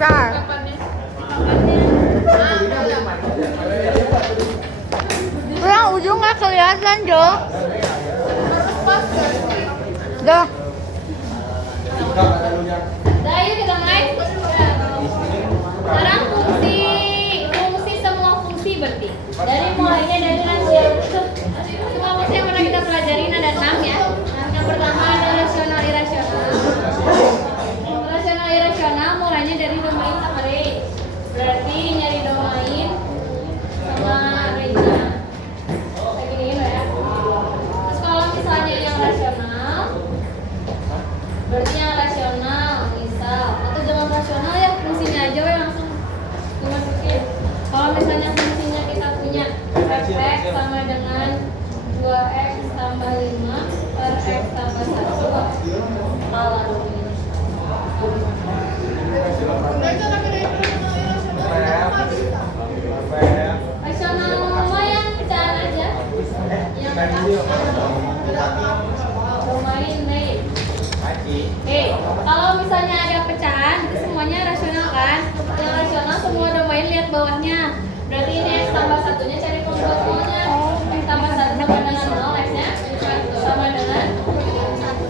Bentar. Yang ujung nggak kelihatan, Jo. Dah. Ayo kita main. Sekarang fungsi semua fungsi berarti. Dari mulainya dari semua fungsi yang pernah kita pelajari ada 6 ya. Yang pertama ada rasional irasional. Rasional irasional mulainya dari domain sama range. Berarti nyari domain sama range-nya. Kayak gini ya. Terus kalau misalnya yang rasional, berarti yang rasional misal atau jangan rasional ya fungsinya aja we langsung dimasukin. Kalau misalnya fungsinya kita punya fx sama dengan 2x tambah 5 per x tambah 1 kalau ini. Rasional mah yang pecahan aja. Yang domain range. Oke, kalau misalnya ada pecahan itu semuanya rasional kan? Yang rasional semua domain lihat bawahnya. Berarti ini x tambah 1-nya cari pembuat nolnya. X tambah 1 sama dengan 0, x-nya sama dengan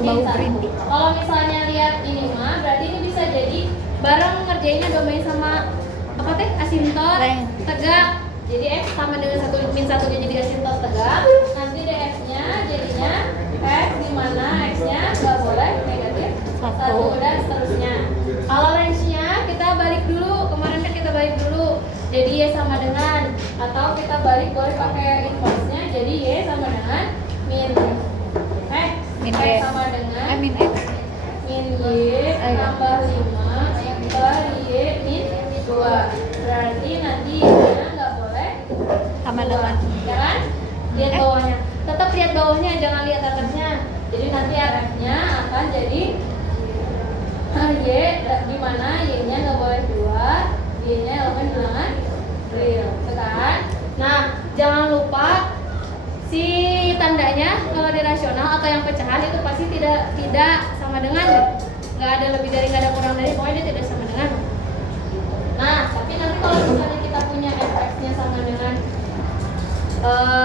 min 1. Kalau misalnya lihat ini mah berarti ini bisa jadi bareng ngerjainnya domain sama apa teh? Asintot tegak. Jadi x sama dengan 1 min 1-nya jadi asintot tegak. Nanti dx-nya jadinya x di mana x-nya nggak boleh negatif 1 dan seterusnya. Kalau range-nya kita balik dulu, kemarin kan kita balik dulu. Jadi y sama dengan, atau kita balik boleh pakai inverse-nya. Jadi y sama dengan min x sama dengan min x min y tambah 5 per y min 2. Berarti nanti y-nya nggak boleh sama dengan, ya kan? Lihat bawahnya. Tetap lihat bawahnya, jangan lihat atasnya. Jadi nanti atasnya akan jadi y di mana y-nya nggak boleh keluar, y-nya elemen bilangan real, kan? Nah, jangan lupa si tandanya kalau di rasional atau yang pecahan itu pasti tidak sama dengan, nggak ada lebih dari, nggak ada kurang dari, pokoknya dia tidak sama dengan. Nah, tapi nanti kalau misalnya kita punya fx-nya sama dengan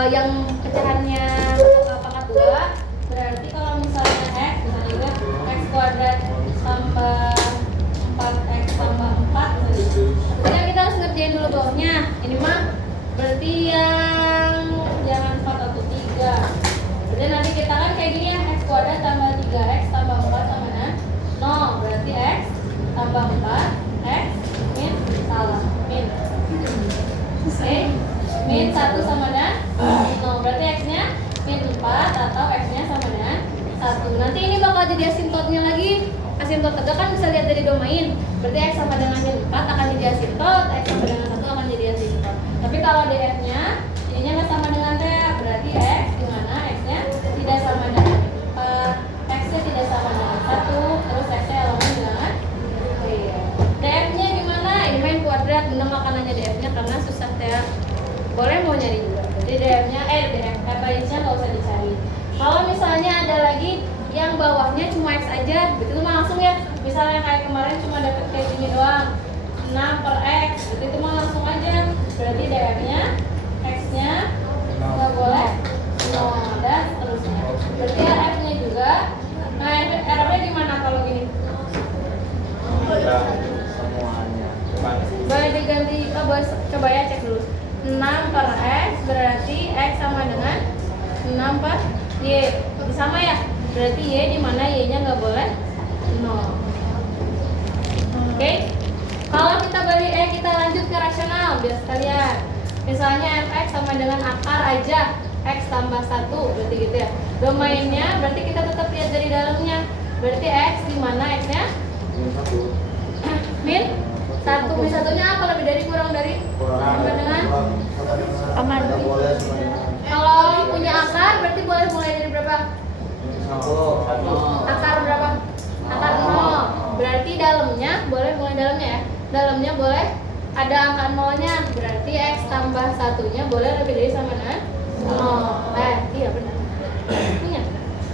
yang pecahannya pangkat 2, berarti kalau misalnya x misalnya juga x kuadrat tambah 4x tambah 4, berarti kita harus ngerjain dulu bawahnya. Ini mah berarti yang jangan 4 atau 3. Berarti nanti kita kan kayak gini ya, x kuadrat tambah 3x tambah 4 sama dengan 0. Berarti x tambah 4 x min salah min min 1 sama dengan 0. Berarti x-nya min 4 atau x-nya sama dengan 1. Nanti ini bakal jadi asintotnya lagi. Asintot tegak kan bisa lihat dari domain. Berarti x sama dengan min 4 akan jadi asintot, x sama dengan 1 akan jadi asintot. Tapi kalau df-nya ininya nggak sama dengan t, berarti x di mana x-nya tidak sama dengan 4, x-nya tidak sama dengan 1, terus x-nya elemen bilangan real. Df-nya gimana? Ini main kuadrat, bener makan aja df-nya karena susah teh. Boleh mau nyari juga. Jadi df-nya df average-nya nggak usah dicari. Kalau misalnya ada lagi yang bawahnya cuma x aja, itu mah langsung ya. Misalnya kayak kemarin cuma dapet kayak gini doang, 6 per x, itu mah langsung aja. Berarti df-nya x-nya nggak boleh 0 dan seterusnya. Berarti rf-nya juga. Nah, rf-nya gimana kalau gini? Semuanya. Boleh diganti, coba ya cek dulu. 6 per x berarti x sama dengan 6 per y. Sama ya? Berarti y di mana y-nya nggak boleh 0. Oke? Kalau kita balik kita lanjut ke rasional biar sekalian. Misalnya fx sama dengan akar aja x tambah 1, berarti gitu ya. Domainnya berarti kita tetap lihat dari dalamnya. Berarti x di mana x-nya? Min 1. Min 1-nya apa? Lebih dari, kurang dari? Sama dengan aman. kalau punya akar berarti boleh mulai dari berapa? Akar berapa? Akar 0. Berarti dalamnya boleh mulai dalamnya ya. Dalamnya boleh ada angka 0-nya. Berarti x tambah 1-nya boleh lebih dari sama dengan 0. Iya benar. Punya.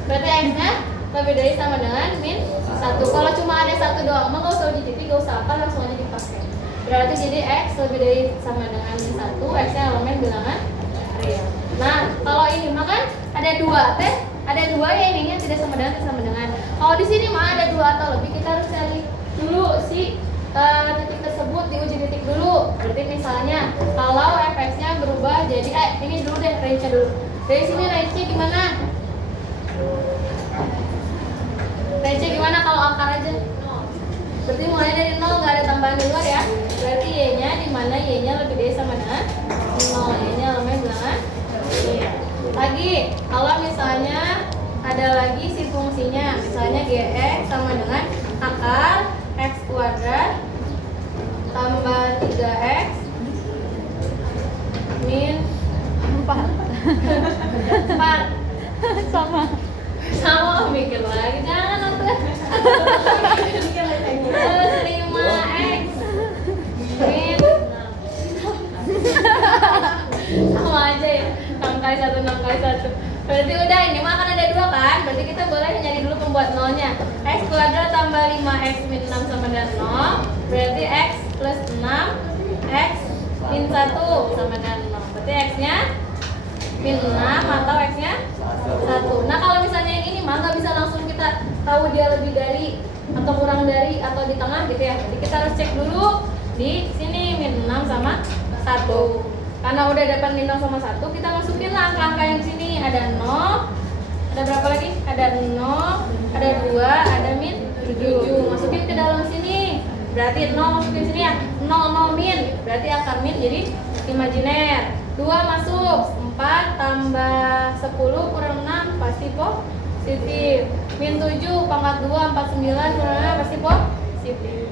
Berarti x-nya lebih dari sama dengan min 1. Kalau cuma ada 1 doang, mah nggak usah uji titik, nggak usah apa, langsung aja dipakai. Berarti jadi X lebih dari sama dengan min 1, X-nya elemen bilangan real. Nah, kalau ini mah kan ada 2 teh, ada 2 ya ininya tidak sama dengan tidak sama dengan. Kalau di sini mah ada 2 atau lebih, kita harus cari dulu si titik tersebut, diuji titik dulu. Berarti misalnya kalau fx-nya berubah jadi ini dulu deh, range-nya dulu. Dari sini range-nya gimana? Range-nya gimana kalau akar aja? Berarti mulai dari 0, nggak ada tambahan di luar ya. Berarti y-nya di mana y-nya lebih dari sama dengan 0, y-nya elemen bilangan real. Lagi kalau misalnya ada lagi si fungsinya, misalnya gx sama dengan akar x kuadrat tambah 3x min 4 sama sama mikir lagi, jangan aku 5x min sama aja ya, 6 kali 1 6 kali 1. Berarti udah, ini mah kan ada 2 kan, berarti kita boleh nyari dulu pembuat nolnya. X kuadrat tambah 5x min 6 sama dengan 0, berarti x plus 6 x min 1 sama dengan 0. Berarti x nya min 6 atau x nya 1. Nah kalau misalnya yang ini mah nggak bisa langsung kita tahu dia lebih dari atau kurang dari atau di tengah gitu ya. Jadi kita harus cek dulu di sini min 6 sama 1. Karena udah dapat min 0 sama 1, kita masukin lah angka-angka yang di sini. Ada 0, ada berapa lagi? Ada 0, ada 2, ada min 7. Masukin ke dalam sini. Berarti 0 masukin sini ya. 0 0 min. Berarti akar min jadi imajiner. 2 masuk. 4 tambah 10 kurang 6 pasti positif. Min 7 pangkat 2 49 kurang 6 pasti positif.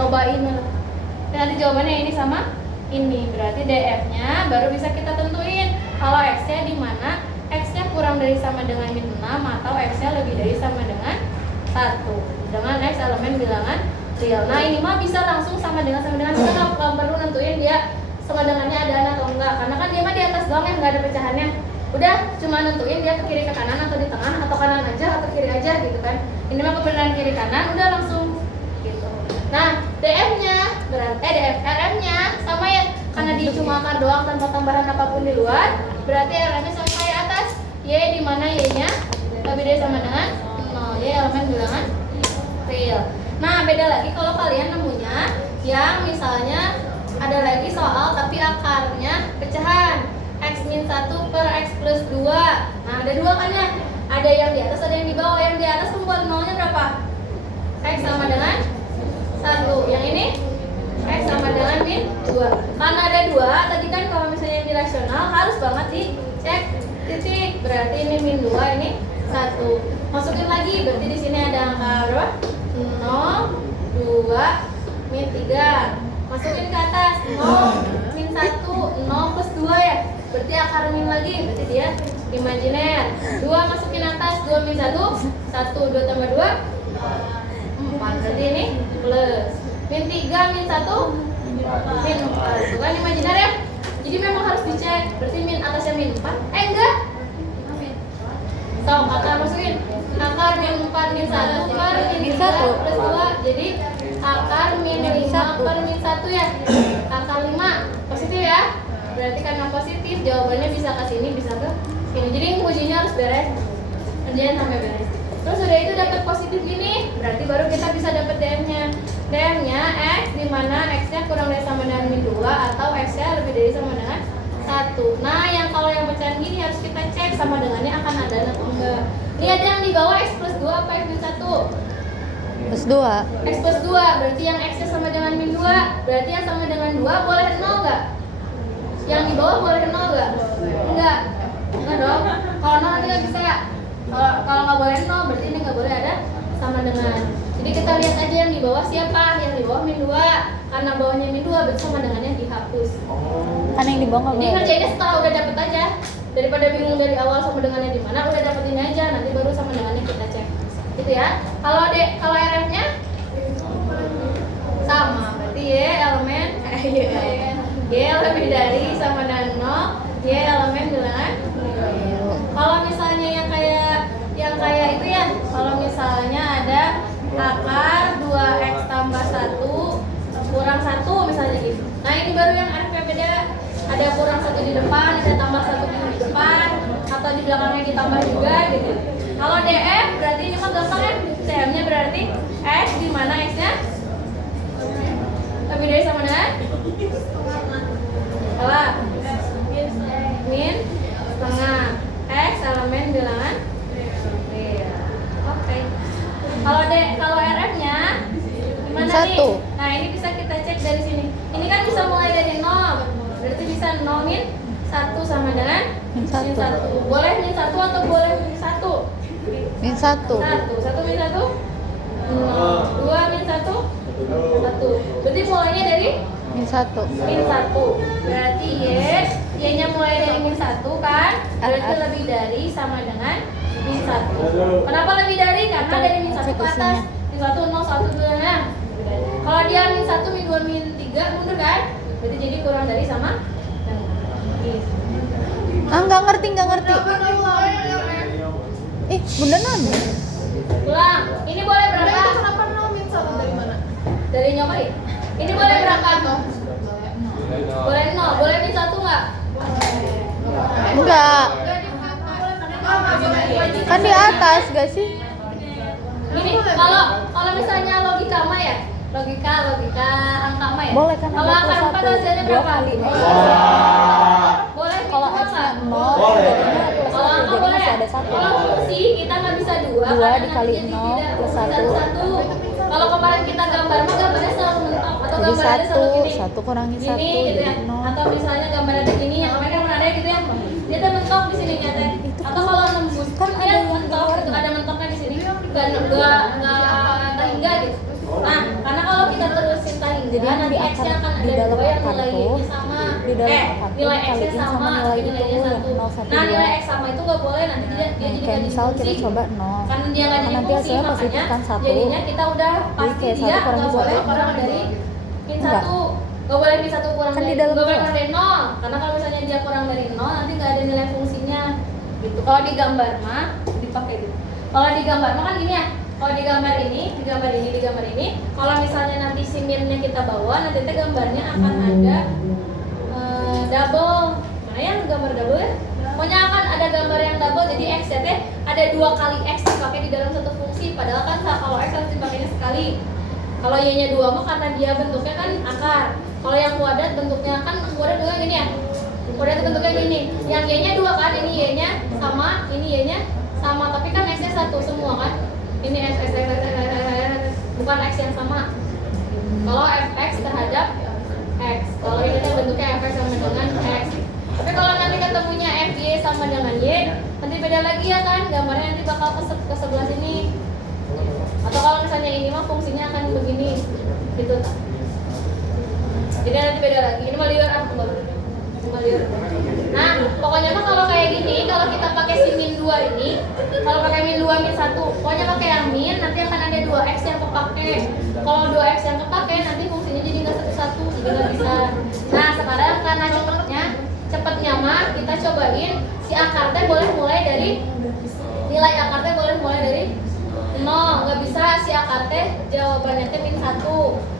Cobain lah. Nanti jawabannya ini sama ini. Berarti DF-nya baru bisa kita tentuin kalau X-nya di mana X-nya kurang dari sama dengan min 6 atau X-nya lebih dari sama dengan 1 dengan X elemen bilangan real. Nah ini mah bisa langsung sama dengan kita nggak perlu nentuin dia sama dengannya ada atau enggak, karena kan dia mah di atas doang ya, nggak ada pecahannya. Udah cuma nentuin dia ke kiri ke kanan atau di tengah atau kanan aja atau kiri aja gitu kan. Ini mah kebenaran kiri kanan udah langsung gitu. Nah DF-nya berarti RM-nya sama ya, karena dia cuma akar doang tanpa tambahan apapun di luar. Berarti RM-nya sama kayak atas. Y di mana Y-nya lebih dari sama dengan 0. Y elemen bilangan real. Nah beda lagi kalau kalian nemunya yang misalnya ada lagi soal tapi akarnya pecahan x min 1 per x plus 2. Nah ada 2 kan ya, ada yang di atas ada yang di bawah. Yang di atas pembuat nolnya berapa? X sama dengan 1. Yang ini x sama dengan min 2. Karena ada 2 tadi kan, kalau misalnya yang dirasional harus banget dicek titik. Berarti ini min 2, ini 1. Masukin lagi, berarti di sini ada angka berapa? 0, 2, min 3. Masukin ke atas 0, min 1, 0 plus 2 ya. Berarti akar min lagi, berarti dia imajiner. 2 masukin atas, 2 min 1, 1, 2 tambah 2, 4. Berarti ini plus. Min 3, min 1, min 4. Itu kan imajiner ya. Jadi memang harus dicek. Berarti min atasnya min 4. Enggak. So, akar masukin. Akar min 4, min 1 per min 3 plus 2. Jadi akar min 5 per min 1 ya. Akar 5 positif ya. Berarti karena positif jawabannya bisa ke sini, bisa ke sini. Jadi ujinya harus beres. Kerjaan sampai beres. Terus udah itu dapat positif gini, berarti baru kita bisa dapat DM-nya. DM-nya X di mana X-nya kurang dari sama dengan min 2 atau X-nya lebih dari sama dengan 1. Nah, yang kalau yang pecahan gini harus kita cek sama dengannya akan ada atau enggak. Ini ada yang di bawah X plus 2 apa X min 1? plus 2. X plus 2, berarti yang X-nya sama dengan min 2. Berarti yang sama dengan 2 boleh 0 enggak? Yang di bawah boleh 0 enggak? Enggak. Enggak dong. Kalau 0 nanti nggak bisa. Kalau nggak boleh 0, berarti ini nggak boleh ada sama dengan. Jadi kita lihat aja yang di bawah siapa. Yang di bawah min 2. Karena bawahnya min 2, berarti sama dengannya dihapus. Kan yang di bawah nggak Jadi boleh. ngerjainnya setelah udah dapet aja. Daripada bingung dari awal sama dengannya di mana, udah dapetin aja. Nanti baru sama dengannya kita cek. Gitu ya. Kalau RF-nya sama, berarti Y elemen Y lebih dari sama dengan 0, Y elemen bilangan. Kalau misalnya yang kayak itu ya, kalau misalnya ada akar 2x tambah 1 kurang 1 misalnya gitu. Nah ini baru yang RF beda. Ada kurang 1 di depan, ada tambah 1 di depan, atau di belakangnya ditambah juga gitu. Kalau DF berarti ini mah gampang ya. DM-nya berarti X di mana X-nya lebih dari sama dengan salah min setengah X elemen bilangan iya. Oke. Kalau RF-nya gimana nih? 1. Nah, ini bisa kita cek dari sini. Ini kan bisa mulai dari 0. Berarti bisa 0 min 1 sama dengan Min 1. 1. Boleh min 1 atau boleh min 1? Min 1. 1 min 1 0. 2 min 1 1. Berarti mulainya dari Min 1. min 1. Berarti Y-nya mulai dari min 1 kan? Berarti lebih dari sama dengan min 1. Kenapa lebih dari? Karena dari min 1 ke atas. Min 1 0 1 2 nah. Kalau dia min 1 min 2 min 3 mundur kan? Berarti jadi kurang dari sama dengan. Nggak ngerti. Bunda nanya. Ulang. Ini boleh berapa? Kenapa min 1 dari mana? Dari nyobain. Ini boleh berapa? Boleh 0. Boleh min 1 nggak? Enggak. Kan di atas gak sih? Gini, kalau misalnya logika mah ya, logika angka mah ya. Boleh kan Kalau ada angka plus 4 1, hasilnya 2 berapa? kali X. Boleh Kalau min 2 X-nya nggak? 0, Boleh. plus Kalau 1 angka jadi boleh. masih ada 1. Kalau fungsi kita nggak bisa 2 2 karena dikali nanti 0 tidak plus bisa 1. 1. Kalau kemarin kita gambar mah gambarnya selalu mentok atau Jadi gambarnya selalu gini. 1 kurangi 1 Gini gitu ya. jadi 0. Atau misalnya gambarnya ada gini, yang kemarin kan pernah ada gitu ya. Dia tuh mentok di sini nyata. Atau kalau nembus Kan ada yang mentok, keluar. gitu, ada mentoknya di sini. Enggak hingga gitu. Nah, karena kalau kita terusin tahingga, Jadi nanti di X-nya akan di ada dalam 2 yang akar nilainya tuh, sama. di dalam akar tuh Nilai X-nya dikaliin sama sama, nilai itu nilainya yang 1. 0, 1, Nah, 2. nilai X sama itu nggak boleh, nanti dia jadi Kayak misal kita coba 0. karena dia nggak jadi Nanti fungsi, hasilnya positif makanya kan 1. jadinya kita udah pasti kayak dia 1 kurangi nggak boleh 1. kurang dari min Enggak. 1. Nggak boleh min 1 kurang Kan dari di dalam nggak boleh dua. kurang dari 0. Karena kalau misalnya dia kurang dari 0 nanti nggak ada nilai fungsinya. Gitu. Kalau di gambar mah dipakai gitu. Kalau di gambar mah kan gini ya. Kalau di gambar ini, kalau misalnya nanti si minnya kita bawa, nanti teh gambarnya akan ada double. Mana yang gambar double ya? Pokoknya akan ada gambar yang double, jadi X ya teh ada 2 kali X dipakai di dalam satu fungsi. Padahal kan kalau X harus dipakainya sekali. Kalau Y-nya 2 mah karena dia bentuknya kan akar. Kalau yang kuadrat bentuknya kan kuadrat juga gini ya. Kuadrat bentuknya gini. Yang Y-nya 2 kan, ini Y-nya sama, ini Y-nya sama, tapi kan X-nya 1 semua kan. Ini X, bukan X yang sama. Kalau Fx terhadap X, kalau ini tuh bentuknya Fx sama dengan X. Tapi kalau nanti ketemunya Fy sama dengan Y, nanti beda lagi ya kan, gambarnya nanti bakal ke sebelah sini. Atau kalau misalnya ini mah fungsinya akan begini, gitu. Jadi nanti beda lagi. Ini mah liar liar. Nah, pokoknya mah kalau kayak gini, kalau kita pakai si min 2 ini, kalau pakai min 2 min 1, pokoknya pakai yang min, nanti akan ada 2x yang kepake. Kalau 2x yang kepake, nanti fungsinya jadi nggak satu-satu, jadi nggak bisa. Nah, sekarang karena cepetnya mah kita cobain si akar teh boleh mulai dari nilai akar teh boleh mulai dari 0, nggak bisa si akar teh jawabannya teh min 1.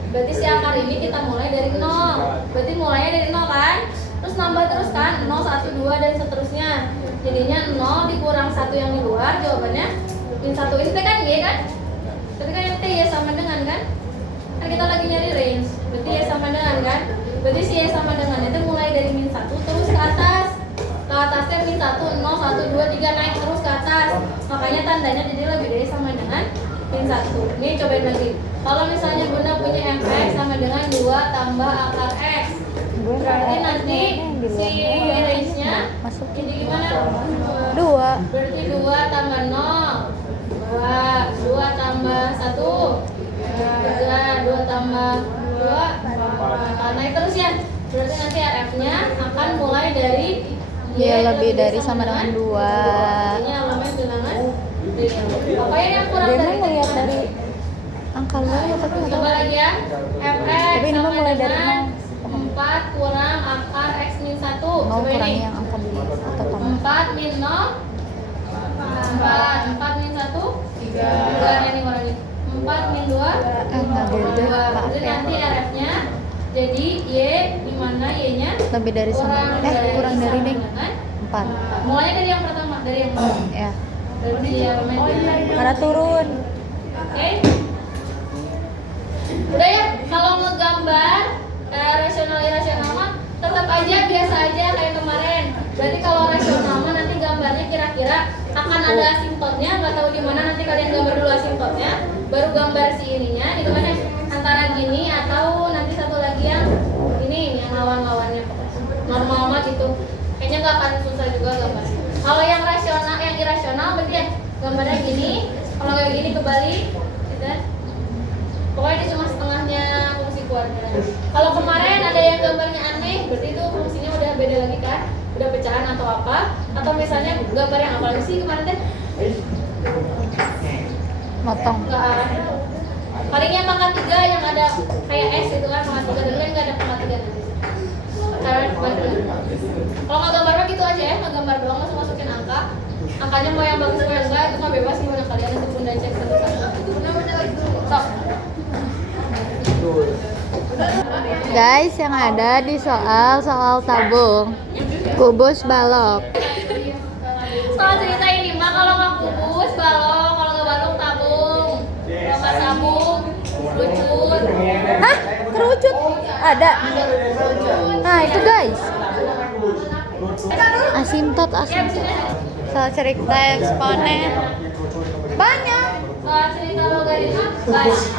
Berarti si akar ini kita mulai dari 0. Berarti mulainya dari 0 kan? Terus nambah terus kan, 0, 1, 2 dan seterusnya. Jadinya 0 dikurang 1 yang di luar, jawabannya min 1. Ini teh kan Y kan? Berarti kan ini teh Y sama dengan kan? Kan kita lagi nyari range. Berarti Y sama dengan kan? Berarti si Y sama dengan itu mulai dari min 1 terus ke atas. Ke atasnya min 1, 0, 1, 2, 3 naik terus ke atas. Makanya tandanya jadi lebih dari sama dengan min 1. Ini cobain lagi. Kalau misalnya Bunda punya Fx sama dengan 2 tambah akar X, berarti nanti si range-nya jadi gimana? 2. Berarti 2 tambah 0 2 tambah 1 3, 2 tambah 2 naik terus ya. Berarti nanti RF-nya akan mulai dari Ya lebih dari sama dengan 2. Ini elemen bilangan apa yang kurang Dia dari mah ngeliat dari angka luar ya, tapi nggak tahu. coba lagi ya. Fx Tapi ini mah sama mulai dari dengan 4 kurang akar X min 1. 0 Coba kurangi ini yang angka dulu atau tambah. 4 min 0 4 min 1 3 ini kurangi 4 min 2 Nggak beda 2. Pak. Jadi nanti RF-nya Jadi Y di mana Y-nya Lebih dari sama. Kurang dari deh. dengan 4. mulanya dari yang pertama, dari yang pertama. Ya. Dari yang Karena turun. Oke. Udah ya, kalau ngegambar rasional irasional mah tetap aja biasa aja kayak kemarin. Berarti kalau rasional mah nanti gambarnya kira-kira akan ada asimptotnya, nggak tahu di mana, nanti kalian gambar dulu asimptotnya, baru gambar si ininya di mana antara gini atau nanti satu lagi yang ini yang lawan-lawannya normal mah gitu. Kayaknya nggak akan susah juga gambar. Kalau yang rasional, yang irasional berarti ya gambarnya gini, kalau kayak gini kebalik, gitu. Pokoknya ini cuma setengahnya fungsi kuadrat. Kalau kemarin ada yang gambarnya aneh, berarti itu fungsinya udah beda lagi kan? Udah pecahan atau apa? Atau misalnya gambar yang apa sih kemarin teh? Motong. Enggak ada. Palingnya pangkat 3 yang ada kayak S itu kan pangkat 3, dulu kan nggak ada pangkat 3 nanti. Karena kalau nggak gambar mah gitu aja ya, nggak gambar doang langsung masukin angka. Angkanya mau yang bagus mau yang enggak itu mah bebas gimana kalian, untuk bunda cek satu-satu. Sok. Guys, yang ada di soal tabung kubus balok. Soal cerita ini mah kalau nggak kubus balok, kalau nggak balok tabung, kalau nggak tabung lucut. Hah? Kerucut? Ada. Nah, itu guys. Asimptot. Soal cerita eksponen. Banyak. Soal cerita logaritma guys.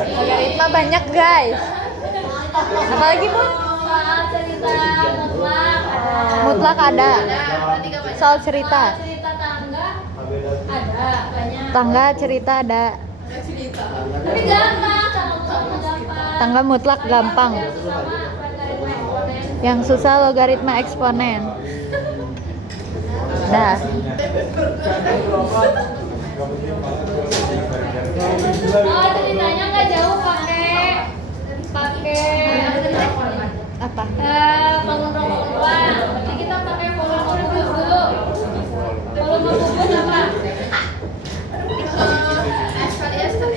Logaritma banyak, guys. Apalagi, Bu? Soal cerita mutlak ada. Mutlak ada. Soal cerita. Soal cerita tangga ada banyak. Tangga cerita ada. Tapi gampang, kalau mutlak mah gampang. Tangga mutlak gampang. Yang sama logaritma eksponen. Yang susah logaritma eksponen. Dah. Oh, ceritanya nggak jauh pakai Apa? pengumpul-pengumpulan. Berarti kita pakai volume kubus dulu. Volume kubus apa? S atau S apa?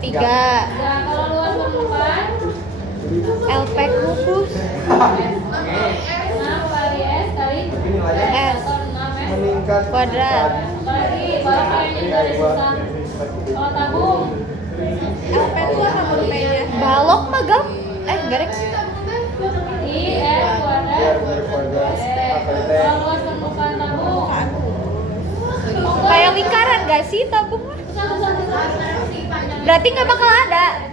3. Nah, kalau luas permukaan LP kubus. 6 kali S kali S. atau 6 S Kuadrat. apalagi balok kayaknya itu ada susah. Kalau tabung LP itu apa P-nya? Balok mah garing. I S kuadrat kalau luas permukaan tabung Kayak lingkaran gak sih tabung mah? Berarti nggak bakal ada.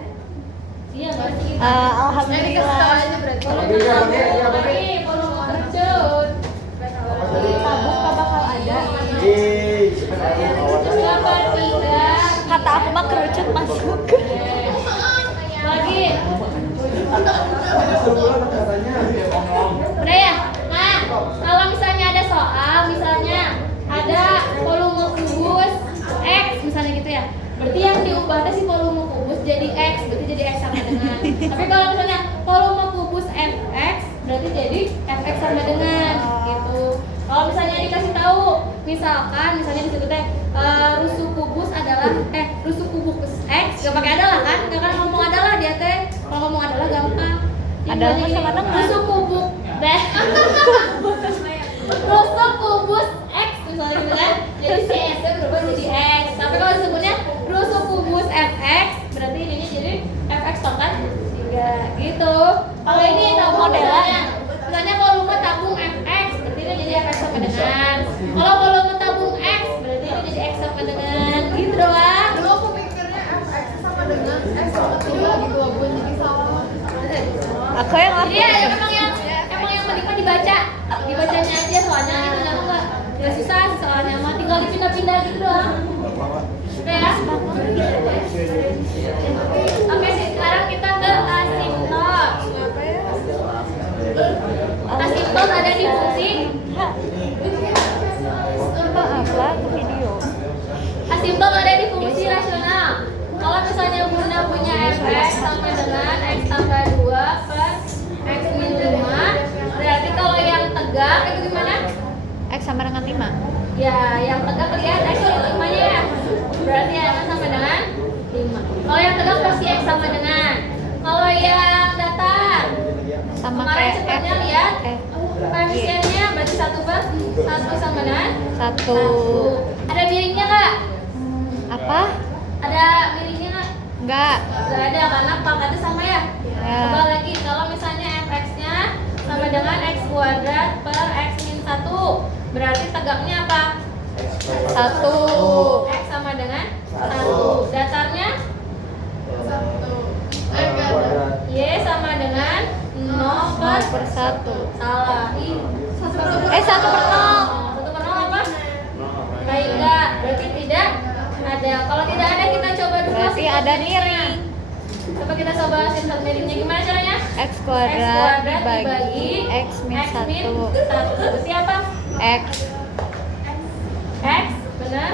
iya berarti Alhamdulillah. volume kerucut Tabung nggak bakal ada. 83 Kata aku mah kerucut masuk. lagi udah ya. Nah, kalau misalnya ada soal, misalnya ada volume kubus X misalnya gitu ya, berarti yang diubah si volume kubus jadi X, berarti jadi X sama dengan. Tapi kalau misalnya volume kubus Fx, berarti jadi Fx sama dengan gitu. Kalau misalnya dikasih tahu, misalnya di situ teh rusuh kubus adalah rusuh kubus X, gak pakai adalah kan? Gak kan ngomong adalah dia teh. Kalau ngomong adalah gampang. Adalah mah sama dengan. Rusuh kubus rusuh kubus X misalnya gitu kan. Jadi si S nya berubah jadi X. Tapi kalau disebutnya rusuh kubus Fx, berarti ininya jadi Fx pangkat 3 gitu. Kalau ini tabung modelnya, misalnya volume tabung Fx, berarti ini jadi Fx sama dengan. Kalau volume tabung X, berarti ini jadi X sama dengan. Gitu doang. Dulu aku mikirnya FX sama dengan X sama 3 gitu loh, bukan jadi salah. Aku yang apa? Iya, emang yang penting mah dibacanya aja, soalnya itu nggak susah soalnya mah tinggal dipindah-pindah gitu doang. Oke ya. Oke, sekarang kita ke asimptot. Asimptot ada di fungsi. Apa? Video. Asimptot ada di fungsi rasional. Kalau misalnya bunda punya fx sama dengan x tambah 2 plus x min 5, berarti kalau yang tegak itu gimana? X sama dengan 5. Ya, yang tegak lihat x min 5 nya ya. Berarti x sama dengan 5. Kalau yang tegak pasti x sama dengan. Kalau yang datar, Sama kemarin kayak cepatnya lihat eh, koefisiennya berarti 1/1 sama dengan 1. Ada miringnya nggak? Apa? Ada miringnya nggak? Enggak. Nggak ada karena pangkatnya sama ya. Ya. Coba lagi kalau misalnya fx-nya sama dengan x kuadrat per x min 1, berarti tegaknya apa? 1. X sama dengan 1. Datarnya y sama dengan 0/1. Salah. 1/0. 1/0 apa? Baik, enggak. Berarti tidak ada. Kalau tidak ada kita coba dulu. Berarti asintot ada miringnya. miring. Coba kita coba asintot miringnya gimana caranya? X kuadrat dibagi X min 1. 1. Berarti apa? X. X, benar.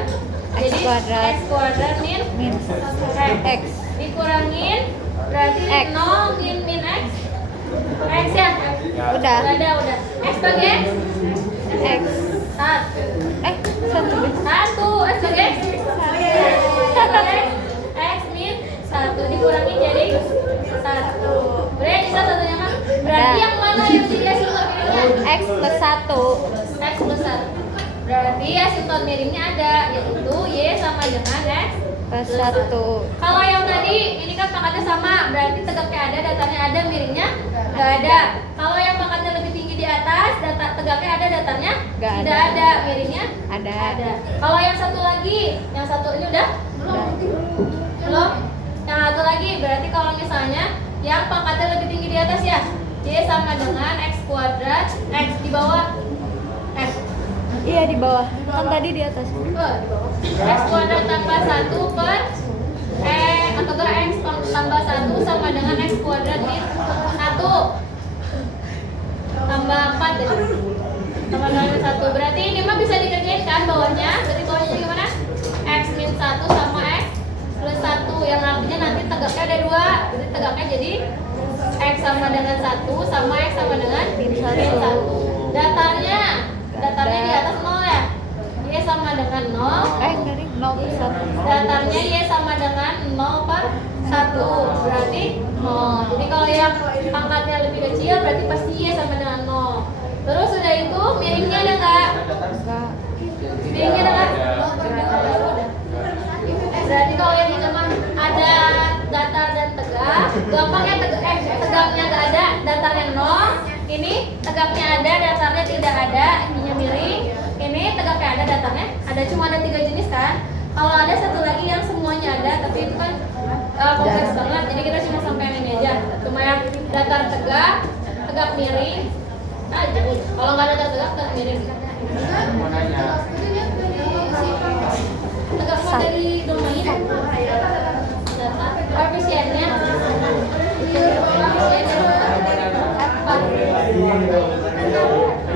X Jadi kuadrat. X kuadrat min Min X. dikurangin berarti X. 0 min X. X ya? Udah. Udah. X bagi X. X. 1. 1. X bagi X. X min 1 dikurangi jadi 1. Berarti bisa satunya kan? Berarti Udah. yang mana yang jadi asintot miringnya? X plus 1. X plus 1. Berarti asintot miringnya ada, yaitu Y sama dengan X Plus 1. Kalau yang tadi ini kan pangkatnya sama, berarti tegaknya ada, datarnya ada, miringnya nggak ada. Kalau yang pangkatnya lebih tinggi di atas, tegaknya ada, datarnya Nggak tidak ada. ada, miringnya Ada. Kalau yang satu lagi, yang satu ini udah belum? Yang satu lagi berarti kalau misalnya yang pangkatnya lebih tinggi di atas ya, Y sama dengan X kuadrat, X di bawah X. Iya di bawah. Kan tadi di atas. Di bawah. X kuadrat tambah 1 per atau enggak X tambah 1 sama dengan X kuadrat min 1 tambah 4 deh. Tambah dengan 1. Berarti ini mah bisa dikerjain kan bawahnya. Berarti bawahnya gimana? X min 1 sama X plus 1, yang artinya nanti tegaknya ada 2. Berarti tegaknya jadi X sama dengan 1 sama X sama dengan min 1. Datarnya di atas 0 ya. Y sama dengan 0. Enggak nih. 0 plus 1. Datarnya Y sama dengan 0/1. Berarti 0. Jadi kalau yang pangkatnya lebih kecil berarti pasti Y sama dengan 0. Terus sudah itu miringnya ada nggak? Enggak. Miringnya ada nggak? Berarti kalau yang ini mah ada datar dan tegak. Gampang ya, tegaknya nggak ada, datarnya 0. Ini tegaknya ada, datarnya tidak ada, ininya miring. Ini tegaknya ada, datarnya ada. Cuma ada 3 jenis kan. Kalau ada satu lagi yang semuanya ada, tapi itu kan kompleks banget. Jadi kita cuma sampai yang ini aja. Cuma yang datar tegak, tegak miring. Kalau nggak ada datar tegak, tegak miring. Tegak mah dari domain. Datar. Koefisiennya.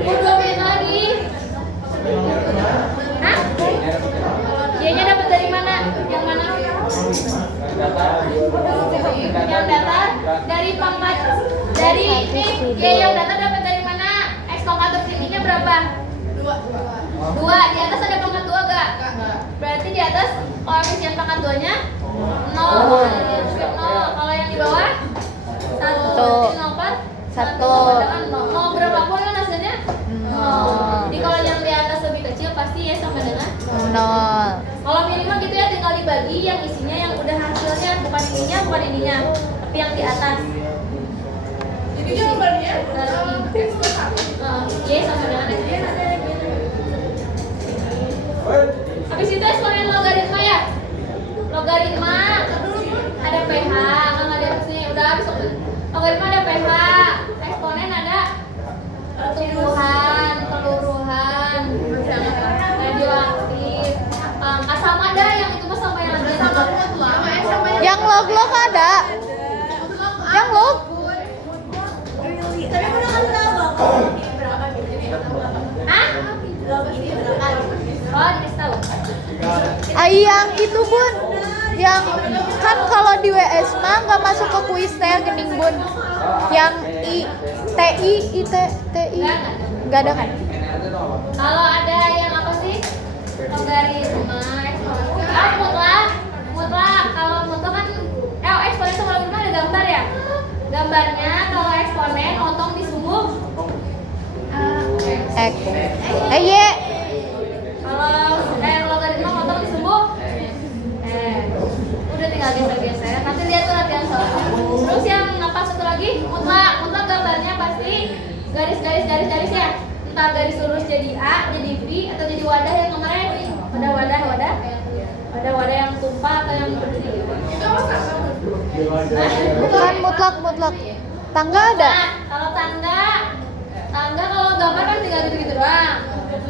Udah main lagi. Hah? Y-nya dapat dari mana? Yang mana? Yang datar dari pangkat. Dari ini Y yang datar dapat dari mana? X pangkat tertingginya berapa? 2. Di atas ada pangkat 2 gak? Berarti di atas koefisien pangkat 2-nya 0. Kalau yang di bawah 1. Berarti 0/1 dengan 0 berapapun kan hasilnya 0. Jadi kalau yang di atas lebih kecil pasti Y sama dengan 0. Kalau minimal gitu ya, tinggal dibagi yang isinya yang udah hasilnya, bukan ininya, tapi yang di atas. Jadi jawabannya Dari Y sama dengan X. Habis itu eksponen logaritma ya. Logaritma ada PH, kan ada sini udah habis. Logaritma ada PH, eksponen ada pertumbuhan, peluruhan, radioaktif. Sama ada yang itu mah sama yang lagi sama. Yang log ada. Yang log. tapi udah kan tahu ini berapa gitu ini Hah? ini berapa Oh, dikasih tahu. Yang itu bun. Yang kan kalau di WS mah nggak masuk ke kuis teh gening bun. Yang TI nggak ada kan? Kalau ada yang apa sih? Logaritma, eksponen. Mutlak. Kalau mutlak kan eksponen sama X. Y. Kalau garis mah motor sembuh. Udah tinggal geser-geser. Nanti lihat tuh latihan soal. Terus yang apa satu lagi? Mutlak. Mutlak gambarnya pasti garis ya. Entah garis lurus jadi A, jadi V, atau jadi wadah yang kemarin. Wadah yang tumpah atau yang berdiri. Bukan mutlak. Tangga ada? Kalau tangga kalau gambar kan tinggal gitu-gitu doang.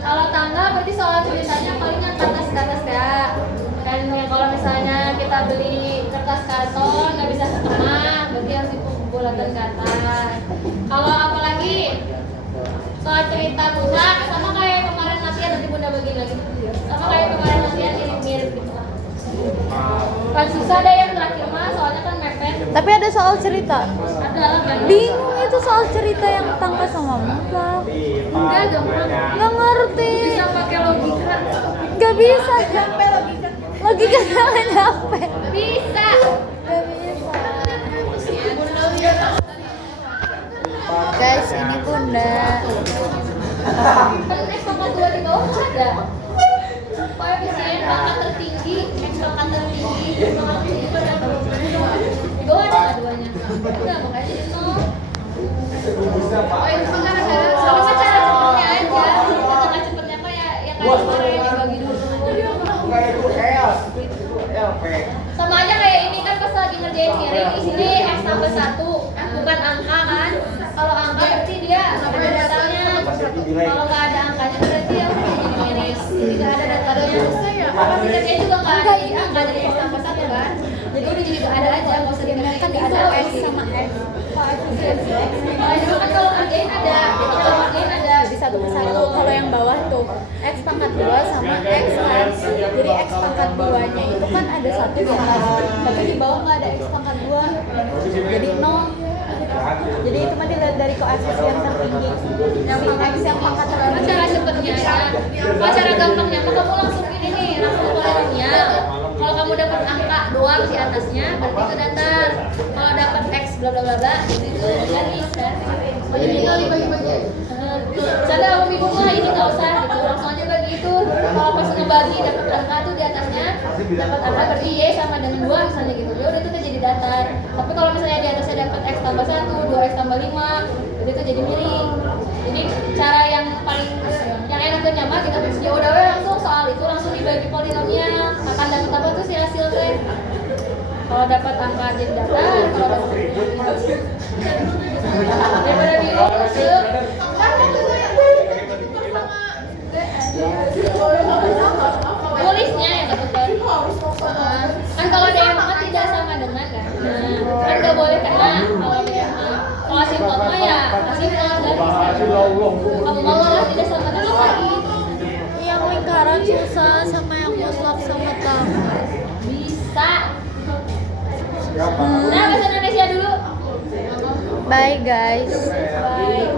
Kalau tangga berarti soal ceritanya palingan kertas ya. Dan yang kalau misalnya kita beli kertas karton nggak bisa setengah, berarti harus dibulatan ke atas. Kalau apalagi soal cerita mutlak sama kayak kemarin latihan, nanti bunda bagi lagi. Sama kayak kemarin latihan mirip gitu. Kan susah deh yang terakhir mah soalnya kan mepet. Tapi ada soal cerita. Ada lah banyak. Bingung itu soal cerita yang tangga sama mutlak. Enggak gampang. Nggak ngerti. Bisa pakai logika. Nggak bisa. Logika nggak nyampe. Bisa. Nggak bisa. Guys, ini bunda. Kan X pangkat 2 di bawah nggak ada. Koefisien pangkat tertinggi, X pangkat tertinggi, X pangkat tertinggi berapa? Di bawah ada nggak duanya? Enggak, makanya jadi 0. Oh itu mah gara-gara sama cara cepetnya aja. Cara cepetnya mah ya kayak kemarin dibagi dulu. Sama aja kayak ini kan pas lagi ngerjain miring, isinya X tambah 1, bukan angka kan. Kalau angka berarti dia ada datanya. Kalau nggak ada angkanya berarti ya udah jadi miring. Jadi nggak ada datanya. Pasti kerjanya juga nggak ada angka dari X tambah 1 kan. Jadi udah jadi nggak ada aja, nggak usah diketik nggak ada X sama X. Kalau itu kan kalau kerjain ada, kalau kerjain ada Jadi satu persatu. Kalau yang bawah tuh X pangkat 2 sama X kan. Jadi X pangkat 2-nya itu kan ada 1 di atas. Tapi di bawah nggak ada X pangkat 2. Jadi 0. Jadi itu mah dilihat dari koefisien tertinggi. Si X yang pangkat tertinggi. cara cepetnya aja. Kalau cara gampangnya mah kamu langsung gini nih, langsung ke polinomial. Kalau kamu dapat angka doang di atasnya, berarti itu datar. Kalau dapat X bla bla bla bla, itu garis kan. Jadi tinggal dibagi-bagi. Misalnya kamu bingung lah ini nggak usah gitu, langsung aja bagi itu. Kalau pas ngebagi dapat angka tuh di atasnya, dapat angka berarti Y sama dengan 2 misalnya gitu. Ya udah itu udah jadi datar. Tapi kalau misalnya di atasnya dapat X tambah 1, 2X tambah 5, jadi itu jadi miring. Jadi cara yang paling enak dan nyaman kita ya udah langsung soal itu langsung dibagi polinomial. Akan dapat apa tuh si hasil teh? Kalau dapat angka jadi datar, kalau dapat daripada bingung masuk. Tulisnya yang ketukar. Kan kalau ada yang empat tidak sama dengan kan. Kan nggak boleh kena kalau kalau asimtot mah ya asimtot garis. Kamu mau lah tidak sama dengan lagi. Yang lingkaran susah sama yang mutlak sama tangga. Bisa. Nah bahasa Indonesia dulu. Bye guys. Bye.